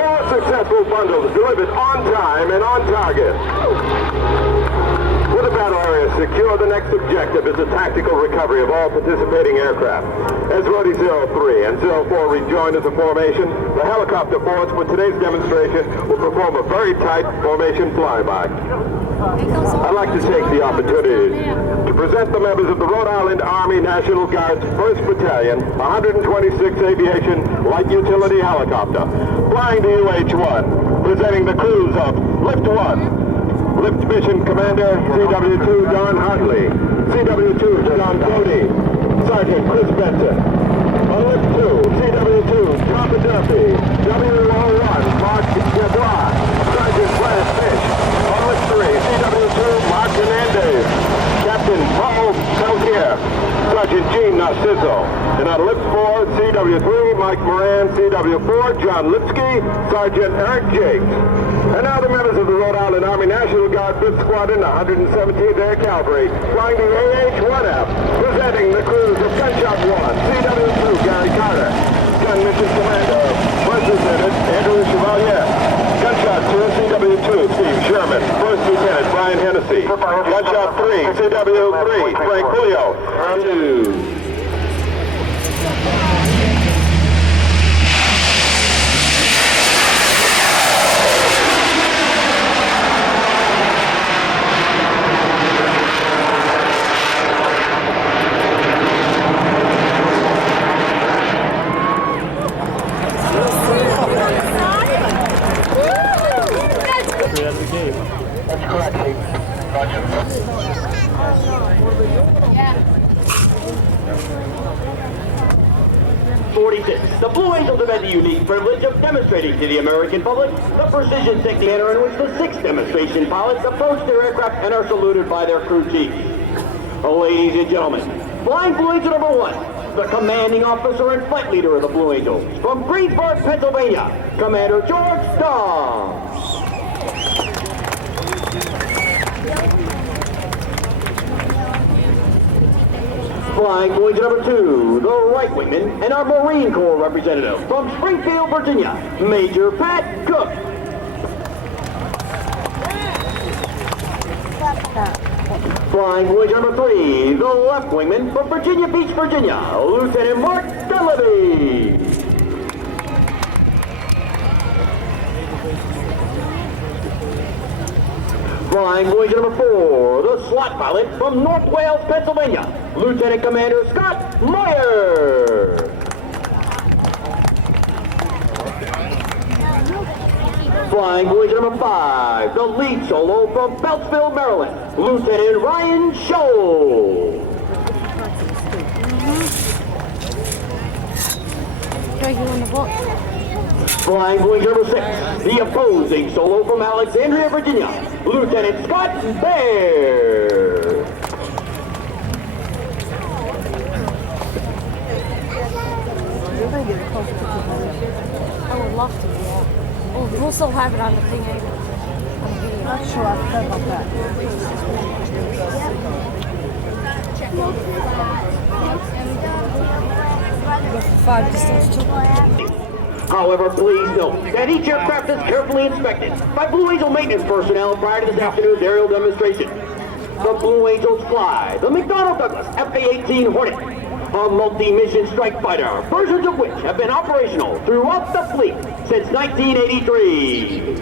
4 successful bundles delivered on time and on target. With the battle area secure, the next objective is the tactical recovery of all participating aircraft. As Brody 03 and 04 rejoin as a formation, the helicopter force for today's demonstration will perform a very tight formation flyby. I'd like to take the opportunity to present the members of the Rhode Island Army National Guard's 1st Battalion, 126th Aviation Light Utility Helicopter, flying the UH-1, presenting the crews of Lift 1, Lift Mission Commander CW2 Don Hartley, CW2 John Cody, Sergeant Chris Benson. On Lift 2, CW2 Papa Duffy, WO1 Mark Dubois, Sergeant Brad Fish. On Lift 3, CW2 Mark Hernandez, Captain Paul Peltier, Sergeant Gene Narciso. And on Lift 4, CW3 Mike Moran, CW4 John Lipsky, Sergeant Eric Jakes. And now the members of the Rhode Island Army National Guard 5th Squadron, 117th Air Cavalry, flying the AH-1F, presenting the crews of Gunshot 1, CW2 Gary Carter, Gun Mission Commander, 1st Lieutenant Andrew Chevalier, Gunshot 2, CW2 Steve Sherman, 1st Lieutenant Brian Hennessy, Gunshot 3, CW3 Frank Julio, 2. 1946, the Blue Angels have had the unique privilege of demonstrating to the American public the precision technique manner in which the 6 demonstration pilots approach their aircraft and are saluted by their crew chiefs. Ladies and gentlemen, Flying Blue Angel number 1, the commanding officer and flight leader of the Blue Angels, from Greensburg, Pennsylvania, Commander George Dawes. Flying Blue Angel number 2, the right wingman and our Marine Corps representative, from Springfield, Virginia, Major Pat Cook. Flying Blue Angel number 3, the left wingman from Virginia Beach, Virginia, Lieutenant Mark Dunleavy. Flying Blue Angel number 4, the slot pilot from North Wales, Pennsylvania, Lieutenant Commander Scott Meyer. Flying Blue Angel number 5, the lead solo from Beltsville, Maryland, Lieutenant Ryan Scholl. Flying Blue Angel number 6, the opposing solo from Alexandria, Virginia, Lieutenant Scott Baird. I would love to do that. Oh, we'll still have it on the thing anyway. I'm not sure I've heard about that. Five distance too. However, please note that each aircraft is carefully inspected by Blue Angel maintenance personnel prior to this afternoon's aerial demonstration. The Blue Angels fly the McDonnell Douglas FA-18 Hornet, a multi-mission strike fighter, versions of which have been operational throughout the fleet since 1983.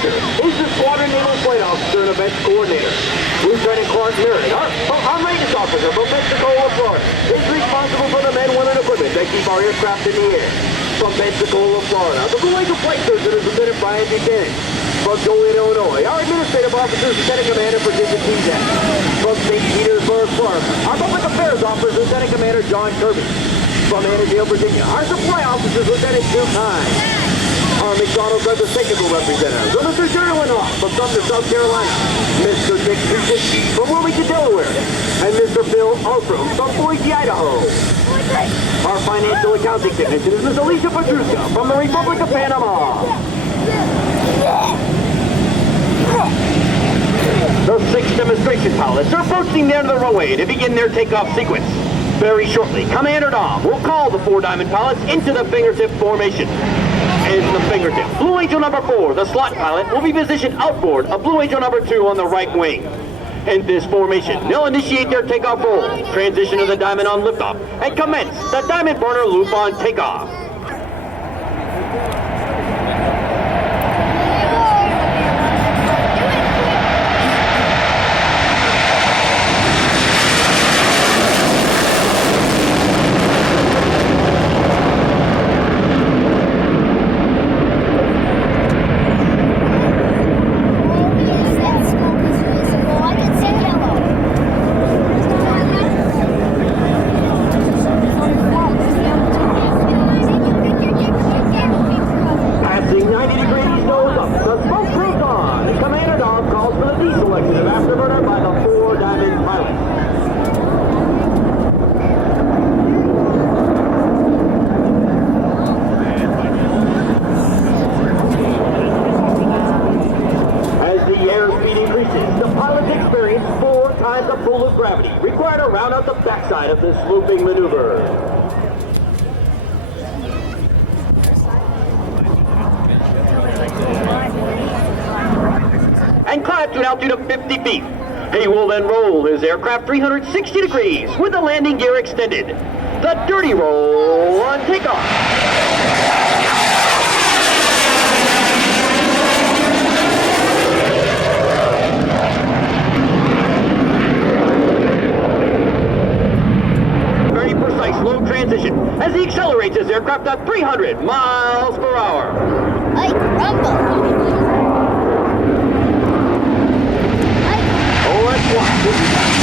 Officer. He's the Squadron Naval Flight Officer and Events Coordinator. Lieutenant Clark Merritt, our maintenance officer from Pensacola, Florida, is responsible for the men, women, and equipment that keep our aircraft in the air. From Pensacola, Florida, the Blue Angel Flight Surgeon is Lieutenant Brian Buchanan. From Joliet, Illinois, our administrative officer is Lieutenant Commander Virginia Tizak. From St. Petersburg, Florida, our public affairs officer is Lieutenant Commander John Kirby. From Annandale, Virginia, our supply officer is Lieutenant Duke Hines. Our McDonald's are the technical representatives. Mr. Jerry Winhoff from Sumter, South Carolina. Mr. Dick Kuczynski from Wilmington, Delaware. And Mr. Bill Altram from Boise, Idaho. Our financial accounting technician is Ms. Alicia Petruska from the Republic of Panama. The 6 demonstration pilots are approaching the end of the runway to begin their takeoff sequence. Very shortly, Commander Dom will call the 4 Diamond pilots into the fingertip formation. In the fingertip, Blue Angel number 4, the slot pilot, will be positioned outboard of Blue Angel number 2 on the right wing. In this formation, they'll initiate their takeoff roll, transition to the Diamond on liftoff, and commence the Diamond burner loop on takeoff. Of this looping maneuver. And climbs to an altitude of 50 feet. He will then roll his aircraft 360 degrees with the landing gear extended. The dirty roll on takeoff. Slow transition as he accelerates his aircraft at 300 miles per hour. I crumble. Oh, let's watch this.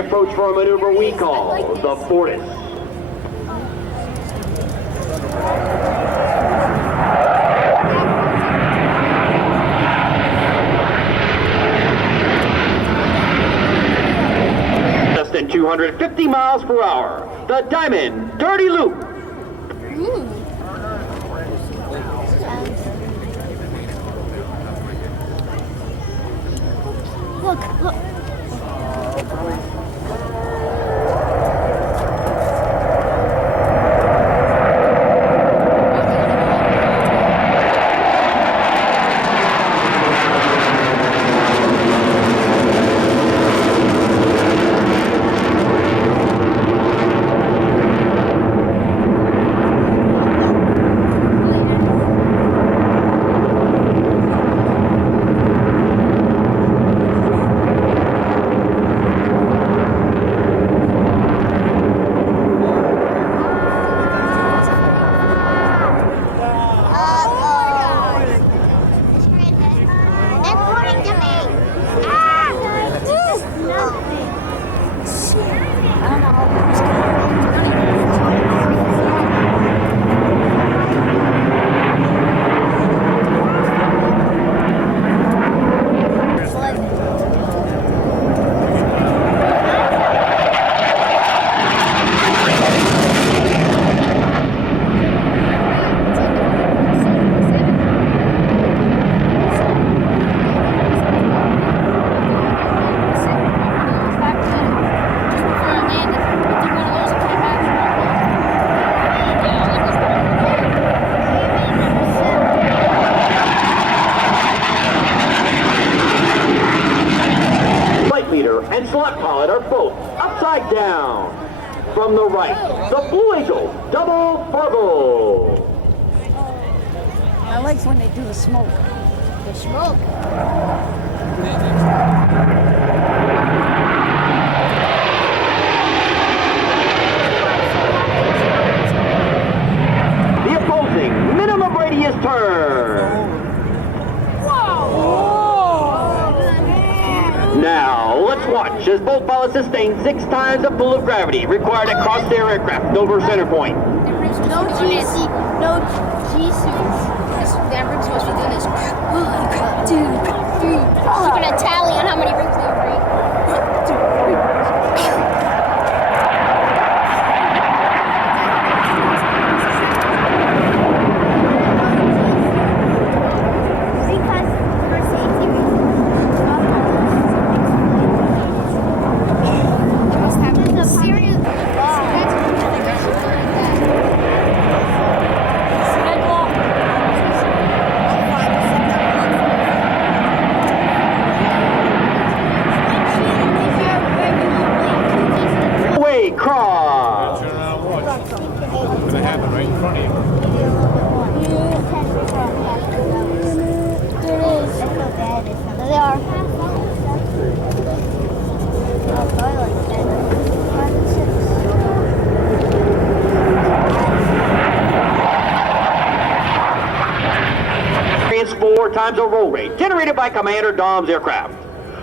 they approach for a maneuver we call the Fortis. Less than 250 miles per hour, the Diamond Dirty Loop. Look, look. And slot pilot are both upside down. From the right, the Blue Angel double purple. I like when they do the smoke. The smoke. The opposing minimum radius turn. Now, let's watch as both pilots sustain 6 times the pull of gravity required to cross their aircraft over center point. No G-suits. No G-suits. That rim's supposed to be doing this. 1, 2, 3. We're gonna tally on how many rims they break. 1, 2, 3. Cross. What's going to happen right in front of you? They are. Experience 4 times a roll rate generated by Commander Dom's aircraft.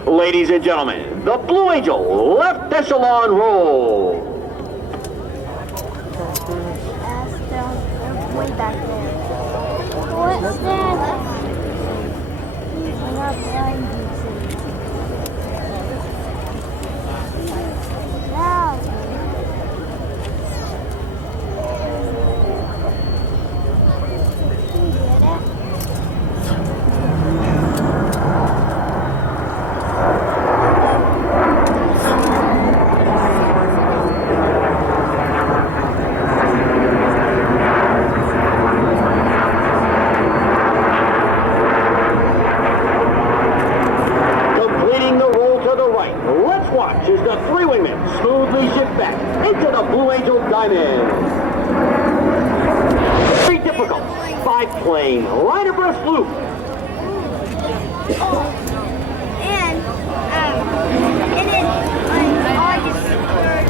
Ladies and gentlemen, the Blue Angel left echelon roll. They're way back there. What's that? I'm not blind. Now. As the 3 wingmen smoothly shift back into the Blue Angel Diamond. Very difficult 5-plane line abreast loop. And then on August 3rd,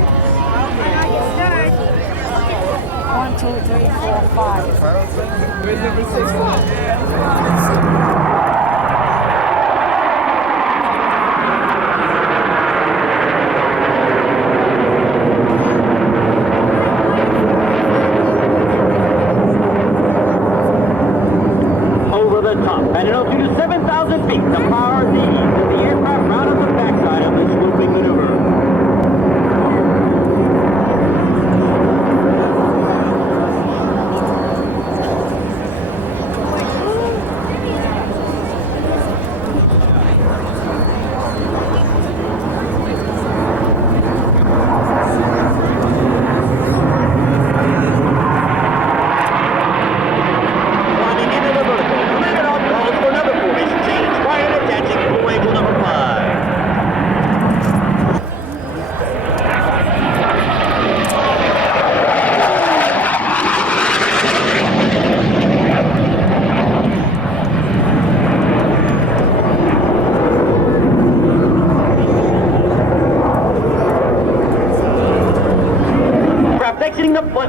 1, 2, 3, 4, 5. Where's number 6?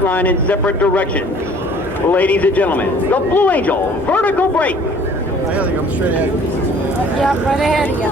line in separate directions. Ladies and gentlemen, the Blue Angel vertical brake. Yeah, right ahead of you.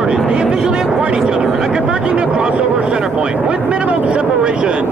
They officially acquired each other and are converging to crossover center point with minimum separation.